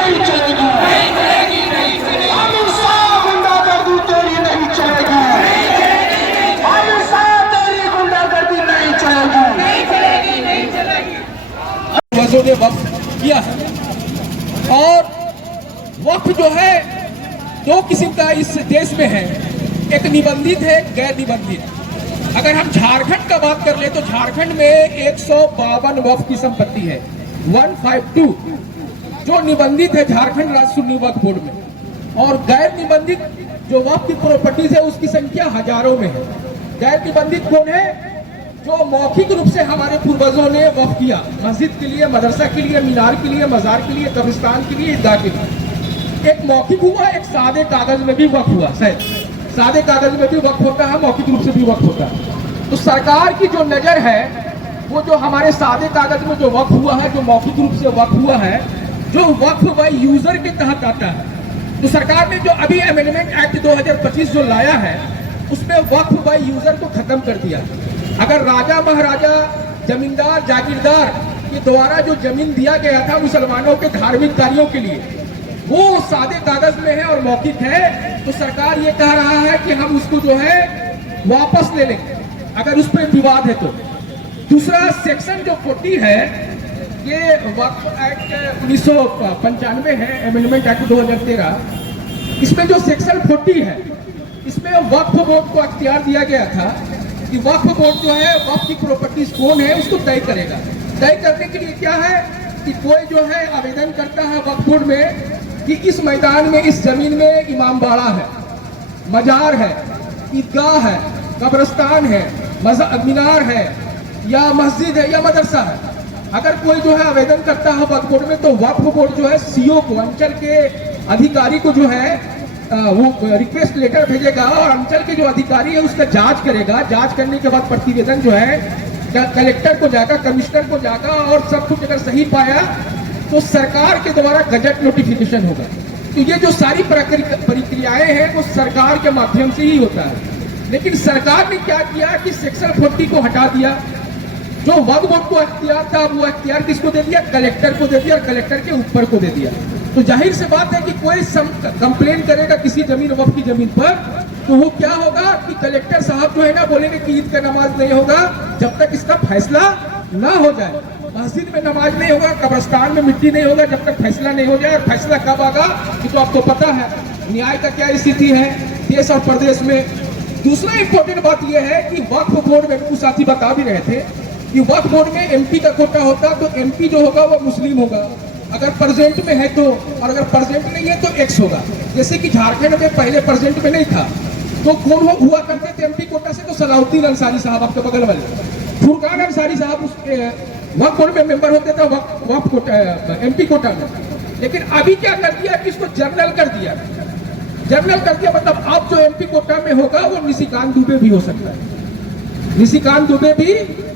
नहीं चलेगी, नहीं चलेगी, नहीं चलेगी। आमिर शाह गुंडागर्दी तेरी नहीं चलेगी, नहीं चलेगी। आमिर शाह तेरी गुंडागर्दी नहीं चलेगी, नहीं चलेगी, नहीं चलेगी। वज़ों ने वक्फ किया है और वक्फ जो है दो किस्म का इस देश में है, एक निबंधित है, गैर निबंधित। अगर हम झारखंड का बात कर ले तो झारखंड में 152 वक्फ की संपत्ति है, 152 जो निबंधित है झारखंड राज्य सुन्नी वक्फ बोर्ड में, और गैर निबंधित जो वक्फ की प्रॉपर्टीज है उसकी संख्या हजारों में है। गैर निबंधित कौन है? जो मौखिक रूप से हमारे पूर्वजों ने वक्फ किया, मस्जिद के लिए, मदरसा के लिए, मीनार के लिए, मजार के लिए, कब्रिस्तान के लिए, ईदगाह के लिए। एक मौखिक हुआ, एक सादे कागज में भी वक्फ हुआ। सादे कागज में भी वक्फ होता है, मौखिक रूप से भी वक्फ होता है। तो सरकार की जो नजर है वो जो हमारे सादे कागज में जो वक्फ हुआ है, जो मौखिक रूप से वक्फ हुआ है, जो वक्फ बाय यूजर के तहत आता है, तो सरकार ने जो अभी अमेंडमेंट एक्ट 2025 जो लाया है उसमें वक्फ बाय यूजर को खत्म कर दिया। अगर राजा महाराजा, जमींदार, जागीरदार के द्वारा जो जमीन दिया गया था मुसलमानों के धार्मिक कार्यों के लिए, वो सादे कागज में है और मौखिक है, तो सरकार ये कह रहा है कि हम उसको जो है वापस ले लेंगे अगर उस पर विवाद है तो। दूसरा सेक्शन जो 40 है, ये वक्फ एक्ट 1995 है, अमेंडमेंट एक्ट 2013। इसमें जो सेक्शन 40 है इसमें वक्फ बोर्ड को अख्तियार दिया गया था कि वक्फ बोर्ड जो है वक्फ की प्रॉपर्टीज कौन है उसको तय करेगा। तय करने के लिए क्या है कि कोई जो है आवेदन करता है वक्फ बोर्ड में कि इस मैदान में, इस जमीन में इमाम बाड़ा है, मजार है, ईदगाह है, कब्रिस्तान है, मीनार है, या मस्जिद है, या मदरसा है। अगर कोई जो है आवेदन करता है वक्फ बोर्ड में, तो वक्फ बोर्ड जो है सीओ को, अंचल के अधिकारी को जो है वो रिक्वेस्ट लेटर भेजेगा और अंचल के जो अधिकारी है उसका जांच करेगा। जांच करने के बाद प्रतिवेदन जो है कलेक्टर को जाएगा, कमिश्नर को जाएगा, और सब कुछ अगर सही पाया तो सरकार के द्वारा गजट नोटिफिकेशन होगा। तो ये जो सारी प्रक्रियाएं हैं वो सरकार के माध्यम से ही होता है। लेकिन सरकार ने क्या किया कि सेक्शन 40 को हटा दिया। जो वक्फ बोर्ड को अख्तियार था वो अख्तियार किसको दे दिया? कलेक्टर को दे दिया, और कलेक्टर के ऊपर को दे दिया। तो जाहिर से बात है कि कोई कंप्लेन करेगा किसी जमीन, वक्फ की जमीन पर, तो वो क्या होगा कि कलेक्टर साहब जो है ना बोलेंगे कि ईद का नमाज नहीं होगा जब तक इसका फैसला ना हो जाए। मस्जिद में नमाज नहीं होगा, कब्रिस्तान में मिट्टी नहीं होगा जब तक फैसला नहीं हो जाए। और फैसला कब आगा कि तो आपको पता है न्याय का क्या स्थिति है देश और प्रदेश में। दूसरा इंपॉर्टेंट बात यह है कि वक्फ बोर्ड में कुछ साथी बता भी रहे थे कि वक्फ बोर्ड में एमपी का कोटा होता, तो एमपी जो होगा वो मुस्लिम होगा अगर प्रेजेंट में है तो, और अगर प्रेजेंट नहीं है तो एक्स होगा। जैसे कि झारखंड में पहले प्रेजेंट में नहीं था तो कौन हुआ करते थे एमपी कोटा से? तो सलाउद्दीन अंसारी साहब, आपके बगल वाले फुरकान अंसारी साहब उसके वक्फ बोर्ड में मेंबर होते थे वक्फ कोटा, एमपी कोटा में। लेकिन अभी क्या कर दिया कि इसको जनरल कर दिया। जनरल कर दिया मतलब अब जो एमपी कोटा में होगा वो निशिकांत दुबे भी हो सकता है। निशिकांत दुबे भी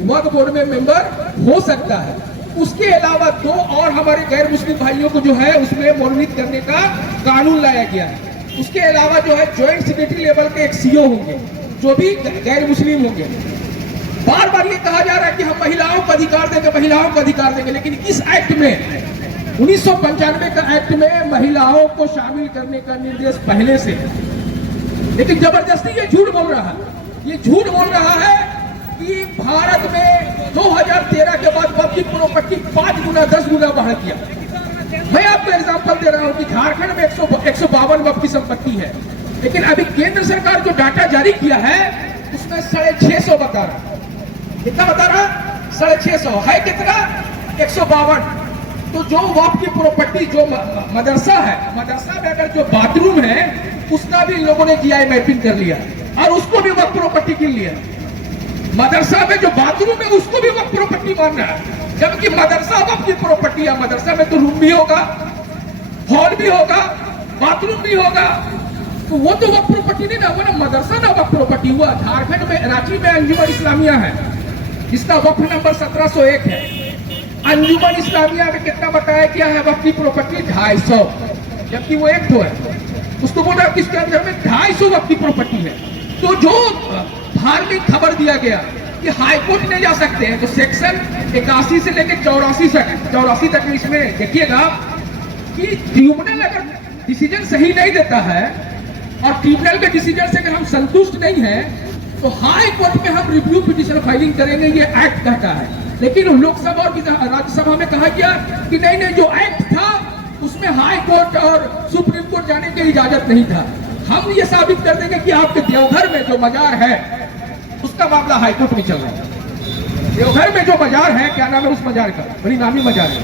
वक्फ बोर्ड में मेंबर हो सकता है। उसके अलावा दो और हमारे गैर मुस्लिम भाइयों को जो है उसमें मनोनीत करने का कानून लाया गया है। उसके अलावा जो है ज्वाइंट सेक्रेटरी लेवल के एक सीओ होंगे जो भी गैर मुस्लिम होंगे। बार बार ये कहा जा रहा है कि हम महिलाओं को अधिकार देंगे, महिलाओं को अधिकार देंगे, लेकिन इस एक्ट में 1995 का एक्ट में महिलाओं को शामिल करने का निर्देश पहले से, लेकिन जबरदस्ती ये झूठ बोल रहा है। ये झूठ बोल रहा है कि भारत में 2013 के बाद वक्फ की प्रॉपर्टी 5 गुना 10 गुना बढ़ गया। मैं आपको एग्जांपल दे रहा हूं कि झारखंड में 152 वक्फ की संपत्ति है, लेकिन अभी केंद्र सरकार जो डाटा जारी किया है उसमें 650 बता रहा। कितना बता रहा? 650 है। कितना? 152। तो जो वक्फ की प्रॉपर्टी जो मदरसा है, मदरसा में अगर जो बाथरूम है उसका भी लोगों ने जीआई मैपिंग कर लिया और उसको भी वक्फ प्रॉपर्टी गिन लिया। मदरसा में जो बाथरूम है उसको भी वक्फ प्रॉपर्टी मान रहा है, जबकि मदरसा वक्फ की प्रॉपर्टी है। मदरसा में तो रूम भी होगा, हॉल भी होगा, बाथरूम भी होगा, तो वो तो वक्फ प्रॉपर्टी नहीं ना, वो ना मदरसा ना वक्फ प्रॉपर्टी हुआ। झारखंड में रांची में अंजुमन इस्लामिया है जिसका वक्फ नंबर 1701 है। अंजुमन इस्लामिया में कितना बताया क्या है वक्फ की प्रॉपर्टी? 250, जबकि वो एक तो है। उसको बोला किसके अंदर में 250 वक्फ की प्रॉपर्टी है। तो जो धार्मिक खबर दिया गया कि हाईकोर्ट नहीं जा सकते हैं, तो सेक्शन 81 से लेकर 84 तक इसमें देखिएगा कि ट्रिब्यूनल अगर डिसीजन सही नहीं देता है और ट्रिब्यूनल के डिसीजन से अगर हम संतुष्ट नहीं है तो हाई कोर्ट में हम रिव्यू पिटीशन फाइलिंग करेंगे, ये एक्ट कहता है। लेकिन लोकसभा और राज्यसभा में कहा गया कि नहीं नहीं, जो एक्ट था उसमें हाई कोर्ट और सुप्रीम कोर्ट जाने की इजाजत नहीं था। हम ये साबित कर देंगे कि आपके देवघर में जो मजार है उसका मामला हाई कोर्ट में चल रहा है। देवघर में जो मजार है, क्या नाम है उस मजार का, बड़ी नामी मजार है,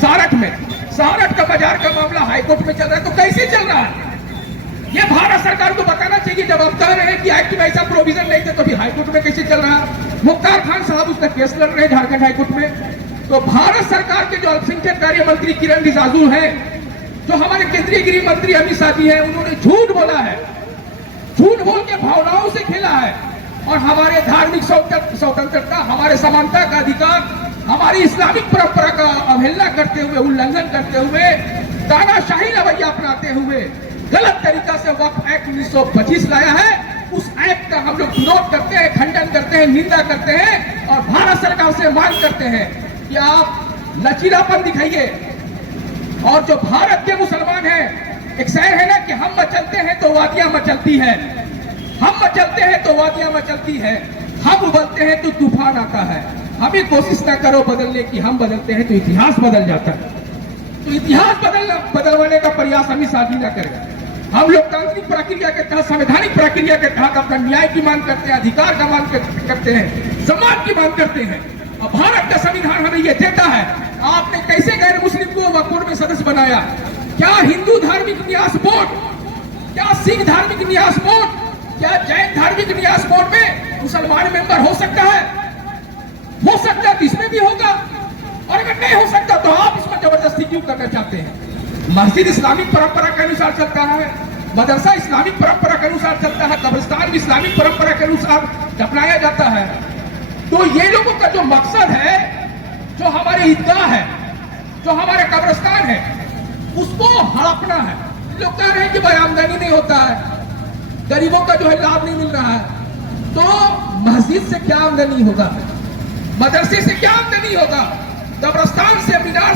सारठ का मजार का मामला हाई कोर्ट में चल रहा है। तो कैसे चल रहा है ये भारत सरकार को बताना चाहिए। जब आप कह रहे हैं कि एक्ट में ऐसा प्रोविजन नहीं था तो फिर हाई कोर्ट में कैसे चल रहा है? मुख्तार खान साहब उसका केस लड़ रहे हैं झारखंड हाई कोर्ट में। तो भारत सरकार के जो अल्पसंख्यक कार्य मंत्री किरण रिजिजू हैं, जो हमारे केंद्रीय गृह मंत्री अमित शाह जी हैं, उन्होंने झूठ बोला है, झूठ बोल के भावनाओं से खेला है और हमारे धार्मिक स्वतंत्रता, हमारे समानता का अधिकार, हमारी इस्लामिक परंपरा का अवहेलना करते हुए, उल्लंघन करते हुए, तानाशाही रवैया अपनाते हुए गलत तरीका से वक्फ एक्ट 1925 लाया है। उस एक्ट का हम लोग विरोध करते हैं, खंडन करते हैं, निंदा करते हैं और भारत सरकार से मांग करते हैं कि आप लचीलापन दिखाइए। और जो भारत के मुसलमान हैं, एक शायर है ना कि हम मचलते हैं तो वादियां मचलती है, हम मचलते हैं तो वादियां मचलती है, हम उबलते हैं तो तूफान आता है। हमें कोशिश ना करो बदलने की, हम बदलते हैं तो इतिहास बदल जाता है। तो इतिहास बदलवाने का प्रयास हम ही साथी ना करें। हम लोकतांत्रिक प्रक्रिया के तहत, संवैधानिक प्रक्रिया के तहत अपना न्याय की मांग करते हैं, अधिकार का मांग करते हैं, सम्मान की मांग करते हैं। और भारत का संविधान हमें यह देता है। आपने कैसे गैर मुस्लिम को वक्फ बोर्ड में सदस्य बनाया? क्या हिंदू धार्मिक न्यास बोर्ड, क्या सिख धार्मिक न्यास बोर्ड, क्या जैन धार्मिक न्यास बोर्ड में मुसलमान मेंबर हो सकता है? हो सकता है, इसमें भी होगा। और अगर नहीं हो सकता तो आप इसमें जबरदस्ती क्यों करना चाहते हैं? मस्जिद इस्लामिक परंपरा के अनुसार चलता है, मदरसा इस्लामिक परंपरा के अनुसार चलता है, कब्रिस्तान भी इस्लामिक परंपरा के अनुसार दफनाया जाता है। तो ये लोगों का जो मकसद है, जो हमारे ईदगाह है, जो हमारे कब्रिस्तान है, उसको हड़पना है। लोग कह रहे हैं कि भाई आमदनी नहीं होता है, गरीबों का जो है लाभ नहीं मिल रहा है। तो मस्जिद से क्या आमदनी होगा, मदरसे से क्या आमदनी होगा, कब्रिस्तान से, मीनार